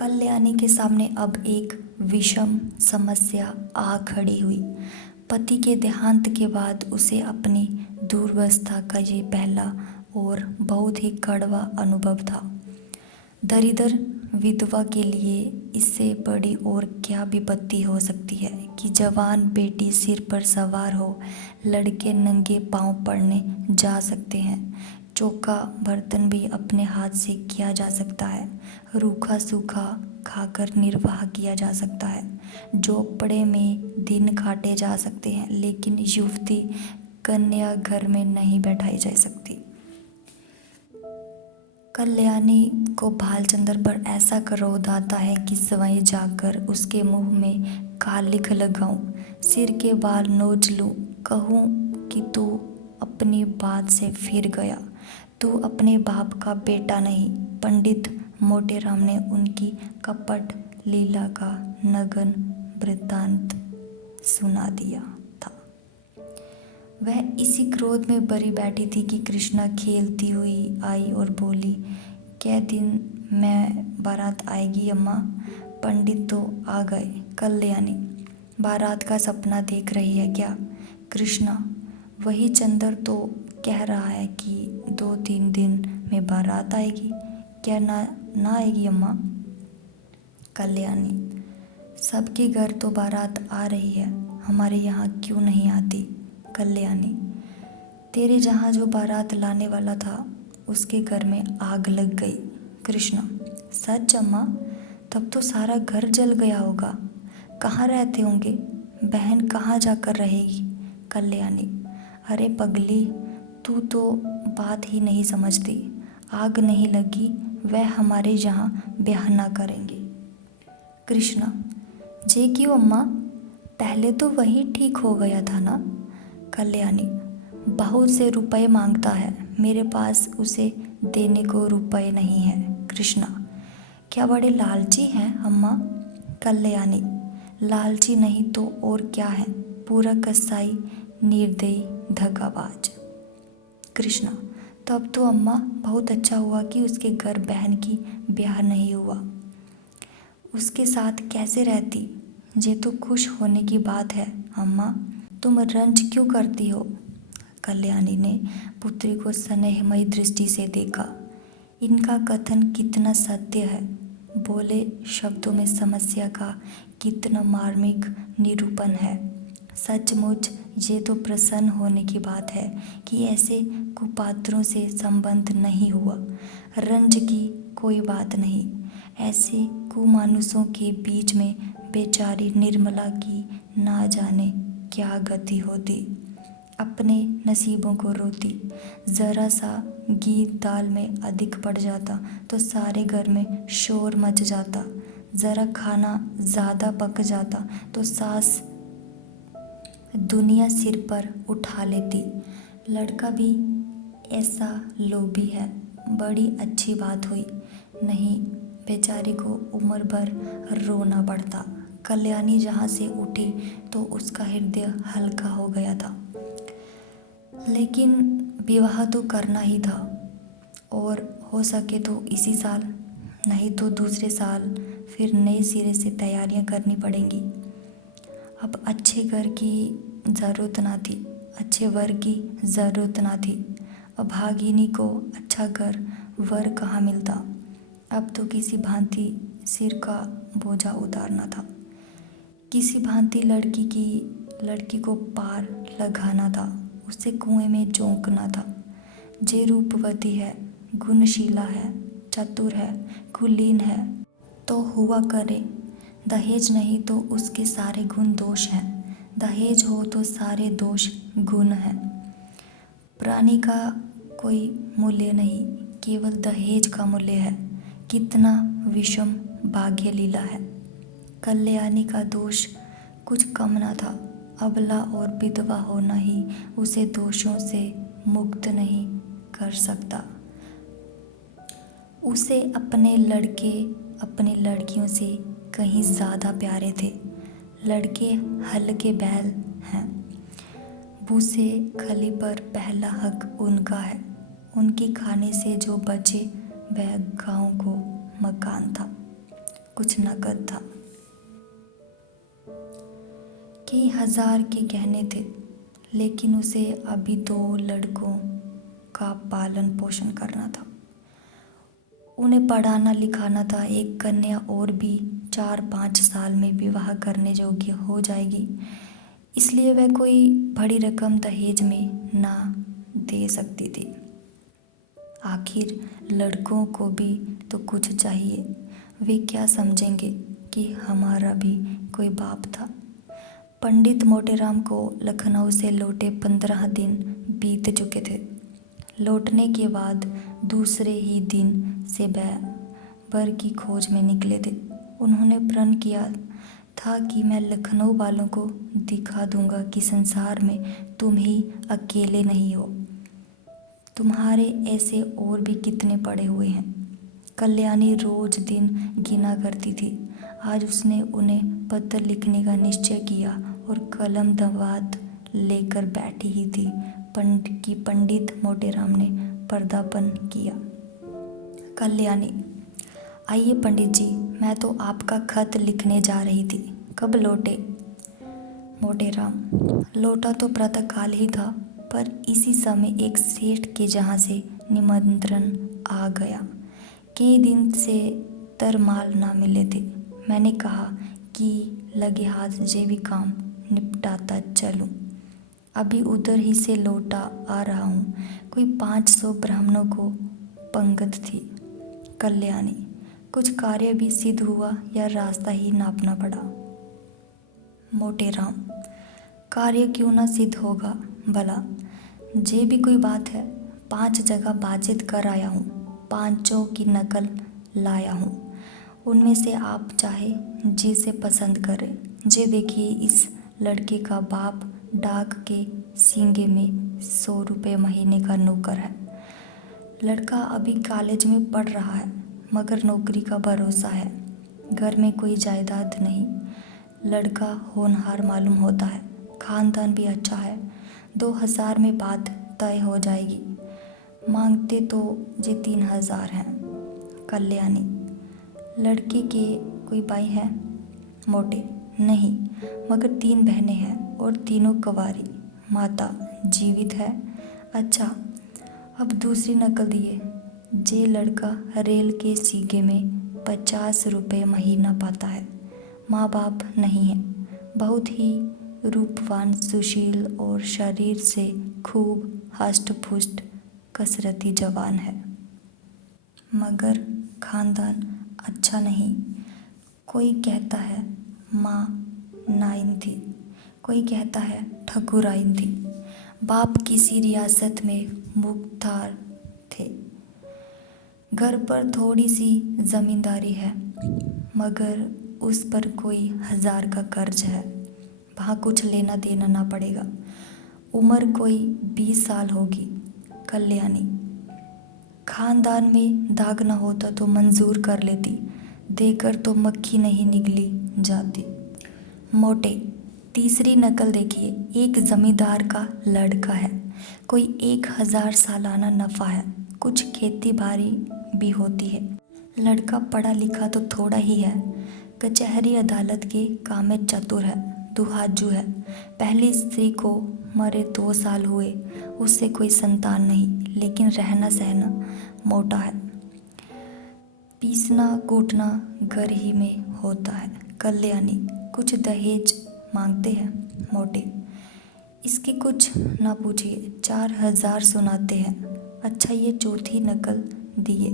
कल्याणी के सामने अब एक विषम समस्या आ खड़ी हुई। पति के देहांत के बाद उसे अपनी दुर्वस्था का ये पहला और बहुत ही कड़वा अनुभव था। दरिद्र विधवा के लिए इससे बड़ी और क्या विपत्ति हो सकती है कि जवान बेटी सिर पर सवार हो, लड़के नंगे पांव पढ़ने जा सकते हैं, चौका बर्तन भी अपने हाथ से किया जा सकता है, रूखा सूखा खाकर निर्वाह किया जा सकता है, झोंपड़े में दिन काटे जा सकते हैं, लेकिन युवती कन्या घर में नहीं बैठाई जा सकती। कल्याणी को भालचंद्र पर ऐसा क्रोध आता है कि स्वयं जाकर उसके मुंह में कालिख लगाऊं, सिर के बाल नोच लूं, कहूं कि तू अपनी बात से फिर गया, तू अपने बाप का बेटा नहीं। पंडित मोटेराम ने उनकी कपट लीला का नग्न वृत्तांत सुना दिया था। वह इसी क्रोध में बरी बैठी थी कि कृष्णा खेलती हुई आई और बोली, क्या दिन में बारात आएगी अम्मा? पंडित तो आ गए। कल्याणी, बारात का सपना देख रही है क्या? कृष्णा, वही चंद्र तो कह रहा है कि 2-3 दिन में बारात आएगी, क्या ना आएगी अम्मा? कल्याणी, सबके घर तो बारात आ रही है, हमारे यहाँ क्यों नहीं आती? कल्याणी, तेरे जहाँ जो बारात लाने वाला था उसके घर में आग लग गई। कृष्णा, सच अम्मा? तब तो सारा घर जल गया होगा। कहाँ रहते होंगे? बहन कहाँ जाकर रहेगी? कल्याणी, अरे पगली, तू तो बात ही नहीं समझती। आग नहीं लगी, वह हमारे यहाँ ब्याह ना करेंगे। कृष्णा, जे क्यों अम्मा? पहले तो वही ठीक हो गया था ना? कल्याणी, बहुत से रुपए मांगता है, मेरे पास उसे देने को रुपए नहीं है। कृष्णा, क्या बड़े लालची हैं अम्मा? कल्याणी, लालची नहीं तो और क्या है, पूरा कसाई निर्दयी धगाबाज। कृष्णा, तब तो अम्मा बहुत अच्छा हुआ कि उसके घर बहन की ब्याह नहीं हुआ। उसके साथ कैसे रहती? ये तो खुश होने की बात है अम्मा, तुम रंज क्यों करती हो? कल्याणी ने पुत्री को स्नेहमयी दृष्टि से देखा। इनका कथन कितना सत्य है, बोले शब्दों में समस्या का कितना मार्मिक निरूपण है। सचमुच ये तो प्रसन्न होने की बात है कि ऐसे कुपात्रों से संबंध नहीं हुआ। रंज की कोई बात नहीं, ऐसे कुमानुषों के बीच में बेचारी निर्मला की ना जाने क्या गति होती, अपने नसीबों को रोती। जरा सा घी दाल में अधिक पड़ जाता तो सारे घर में शोर मच जाता, जरा खाना ज़्यादा पक जाता तो सास दुनिया सिर पर उठा लेती। लड़का भी ऐसा लोभी है, बड़ी अच्छी बात हुई, नहीं बेचारी को उम्र भर रोना पड़ता। कल्याणी जहाँ से उठी तो उसका हृदय हल्का हो गया था, लेकिन विवाह तो करना ही था, और हो सके तो इसी साल, नहीं तो दूसरे साल फिर नए सिरे से तैयारियां करनी पड़ेंगी। अब अच्छे घर की ज़रूरत ना थी, अच्छे वर की ज़रूरत ना थी। अभागिनी को अच्छा घर वर कहाँ मिलता? अब तो किसी भांति सिर का बोझा उतारना था, किसी भांति लड़की को पार लगाना था, उसे कुएं में झोंकना था। जे रूपवती है, गुणशीला है, चतुर है, कुलीन है तो हुआ करे, दहेज नहीं तो उसके सारे गुण दोष हैं, दहेज हो तो सारे दोष गुण हैं। प्राणी का कोई मूल्य नहीं, केवल दहेज का मूल्य है। कितना विषम भाग्य लीला है। कल्याणी का दोष कुछ कम न था, अबला और विधवा होना ही उसे दोषों से मुक्त नहीं कर सकता। उसे अपने लड़के अपनी लड़कियों से कहीं ज़्यादा प्यारे थे। लड़के हल के बैल हैं, भूसे खली पर पहला हक उनका है, उनकी खाने से जो बचे वह गांव को मकान था। कुछ नकद था। कई हजार के गहने थे, लेकिन उसे अभी 2 लड़कों का पालन पोषण करना था। उन्हें पढ़ाना लिखाना था। एक कन्या और भी 4-5 साल में विवाह करने योग्य हो जाएगी, इसलिए वह कोई बड़ी रकम दहेज में ना दे सकती थी। आखिर लड़कों को भी तो कुछ चाहिए। वे क्या समझेंगे कि हमारा भी कोई बाप था। पंडित मोटेराम को लखनऊ से लौटे 15 दिन बीत चुके थे। लौटने के बाद दूसरे ही दिन से बर की खोज में निकले थे। उन्होंने प्रण किया था कि मैं लखनऊ वालों को दिखा दूंगा कि संसार में तुम ही अकेले नहीं हो, तुम्हारे ऐसे और भी कितने पड़े हुए हैं। कल्याणी रोज दिन गिना करती थी। आज उसने उन्हें पत्र लिखने का निश्चय किया और कलम दवात लेकर बैठी ही थी कि पंडित मोटेराम ने पर्दापण किया। कल्याणी, आइए पंडित जी, मैं तो आपका खत लिखने जा रही थी। कब लौटे? मोटेराम, लौटा तो प्रातःकाल ही था, पर इसी समय एक सेठ के जहाँ से निमंत्रण आ गया। कई दिन से तरमाल ना मिले थे। मैंने कहा कि लगे हाथ जे भी काम निपटाता चलूं। अभी उधर ही से लौटा आ रहा हूँ। कोई 500 ब्राह्मणों को पंगत थी। कल्याणी, कुछ कार्य भी सिद्ध हुआ या रास्ता ही नापना पड़ा? मोटेराम, कार्य क्यों ना सिद्ध होगा भला, जे भी कोई बात है। 5 जगह बातचीत कर आया हूँ, 5 की नकल लाया हूँ। उनमें से आप चाहे जिसे पसंद करें। जे देखिए, इस लड़के का बाप डाक के सींगे में 100 रुपये महीने का नौकर है। लड़का अभी कॉलेज में पढ़ रहा है, मगर नौकरी का भरोसा है। घर में कोई जायदाद नहीं। लड़का होनहार मालूम होता है, खानदान भी अच्छा है। 2000 में बात तय हो जाएगी। मांगते तो जे 3000 हैं। कल्याणी, लड़के के कोई भाई है? मोटे, नहीं, मगर 3 बहनें हैं और तीनों कुंवारी। माता जीवित है? अच्छा, अब दूसरी नकल दिए। जे लड़का रेल के सीगे में 50 रुपये महीना पाता है। माँ बाप नहीं है। बहुत ही रूपवान, सुशील और शरीर से खूब हष्ट पुष्ट कसरती जवान है, मगर खानदान अच्छा नहीं। कोई कहता है माँ नाइन थी, कोई कहता है ठकुराइन थी। बाप किसी रियासत में मुख्तार थे। घर पर थोड़ी सी जमींदारी है, मगर उस पर कोई 1000 का कर्ज है। वहाँ कुछ लेना देना ना पड़ेगा। उम्र कोई 20 साल होगी। कल्याणी, खानदान में दाग न होता तो मंजूर कर लेती, देकर तो मक्खी नहीं निगली जाती। मोटे, तीसरी नकल देखिए। एक जमींदार का लड़का है, कोई 1000 सालाना नफा है, कुछ खेती बाड़ी भी होती है। लड़का पढ़ा लिखा तो थोड़ा ही है, कचहरी अदालत के काम में चतुर है, दुहाजू है। पहली स्त्री को मरे 2 साल हुए, उससे कोई संतान नहीं, लेकिन रहना सहना मोटा है। पीसना कूटना घर ही में होता है। कल्याणी, कुछ दहेज मांगते हैं? मोटे, इसकी कुछ ना पूछिए, 4000 सुनाते हैं। अच्छा, ये चौथी नकल दिए।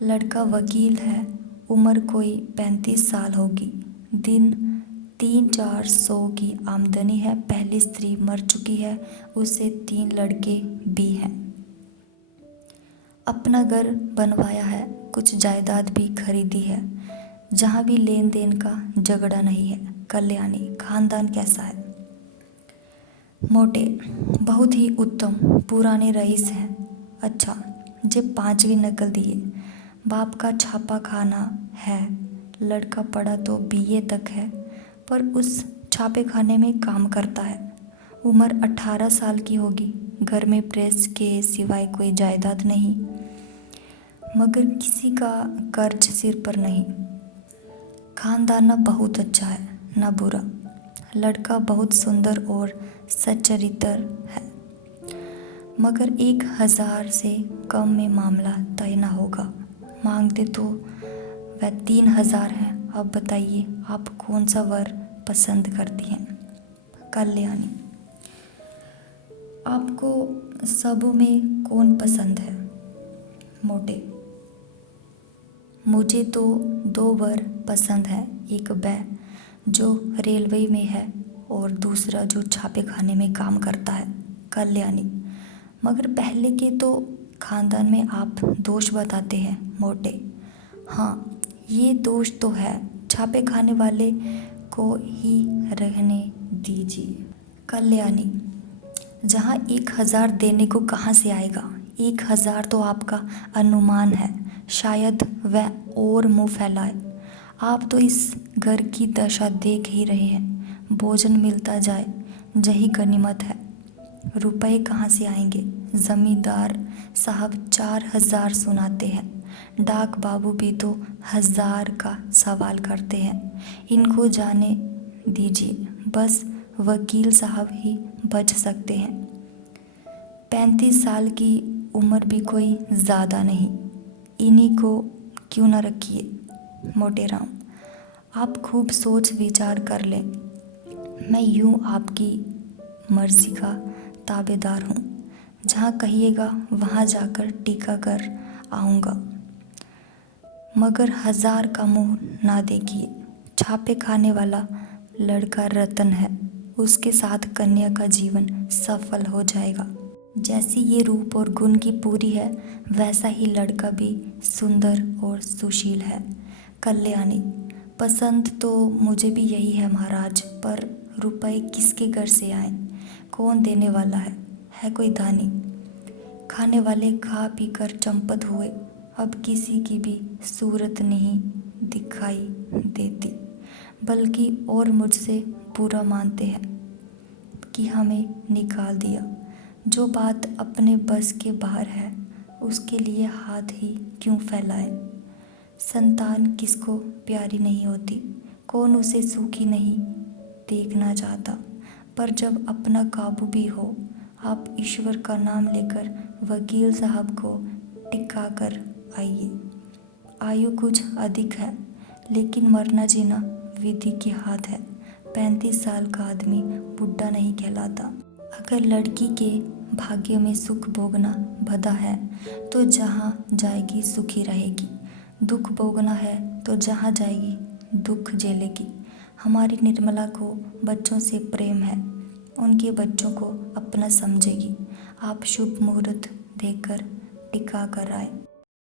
लड़का वकील है, उम्र कोई 35 साल होगी, दिन 300-400 की आमदनी है। पहली स्त्री मर चुकी है, उससे 3 लड़के भी हैं। अपना घर बनवाया है, कुछ जायदाद भी खरीदी है, जहाँ भी लेन देन का झगड़ा नहीं है। कल्याणी, खानदान कैसा है? मोटे, बहुत ही उत्तम, पुराने रईस हैं। अच्छा, जब 5वीं नकल दिए। बाप का छापा खाना है, लड़का पढ़ा तो BA तक है, पर उस छापे खाने में काम करता है। उम्र 18 साल की होगी। घर में प्रेस के सिवाय कोई जायदाद नहीं, मगर किसी का कर्ज सिर पर नहीं। खानदान बहुत अच्छा है न बुरा। लड़का बहुत सुंदर और सच्चरित्र है, मगर 1,000 से कम में मामला तय न होगा। मांगते तो वह 3,000 हैं। अब बताइए आप कौन सा वर पसंद करती हैं? कल्याणी, आपको सब में कौन पसंद है? मोटे, मुझे तो 2 वर पसंद है, एक वह जो रेलवे में है और दूसरा जो छापे खाने में काम करता है। कल्याणी, मगर पहले के तो खानदान में आप दोष बताते हैं। मोटे, हाँ ये दोष तो है, छापे खाने वाले को ही रहने दीजिए। कल्याणी, जहाँ 1,000 देने को कहाँ से आएगा? 1,000 तो आपका अनुमान है, शायद वह और मुंह फैलाए। आप तो इस घर की दशा देख ही रहे हैं, भोजन मिलता जाए यही गनीमत है। रुपए कहाँ से आएंगे? जमींदार साहब 4,000 सुनाते हैं, डाक बाबू भी तो 1,000 का सवाल करते हैं। इनको जाने दीजिए, बस वकील साहब ही बच सकते हैं। 35 साल की उम्र भी कोई ज़्यादा नहीं, इन्हीं को क्यों न रखिए। मोटेराम, आप खूब सोच विचार कर लें, मैं यूं आपकी मर्जी का ताबेदार हूँ। जहाँ कहिएगा वहाँ जाकर टीका कर आऊँगा, मगर 1,000 का मुँह ना देखिए। छापे खाने वाला लड़का रतन है, उसके साथ कन्या का जीवन सफल हो जाएगा। जैसी ये रूप और गुण की पूरी है, वैसा ही लड़का भी सुंदर और सुशील है। कल्याणी, पसंद तो मुझे भी यही है महाराज, पर रुपए किसके घर से आए? कौन देने वाला है कोई दानी? खाने वाले खा पी कर चंपत हुए, अब किसी की भी सूरत नहीं दिखाई देती, बल्कि और मुझसे बुरा मानते हैं कि हमें निकाल दिया। जो बात अपने बस के बाहर है उसके लिए हाथ ही क्यों फैलाए? संतान किसको प्यारी नहीं होती, कौन उसे सुखी नहीं देखना चाहता, पर जब अपना काबू भी हो, आप ईश्वर का नाम लेकर वकील साहब को टिका कर आइए। आयु कुछ अधिक है, लेकिन मरना जीना विधि के हाथ है। 35 साल का आदमी बुढ़ा नहीं कहलाता। अगर लड़की के भाग्य में सुख भोगना बधा है तो जहाँ जाएगी सुखी रहेगी, दुख भोगना है तो जहाँ जाएगी दुख झेलेगी। हमारी निर्मला को बच्चों से प्रेम है, उनके बच्चों को अपना समझेगी। आप शुभ मुहूर्त देखकर टिका कर आए।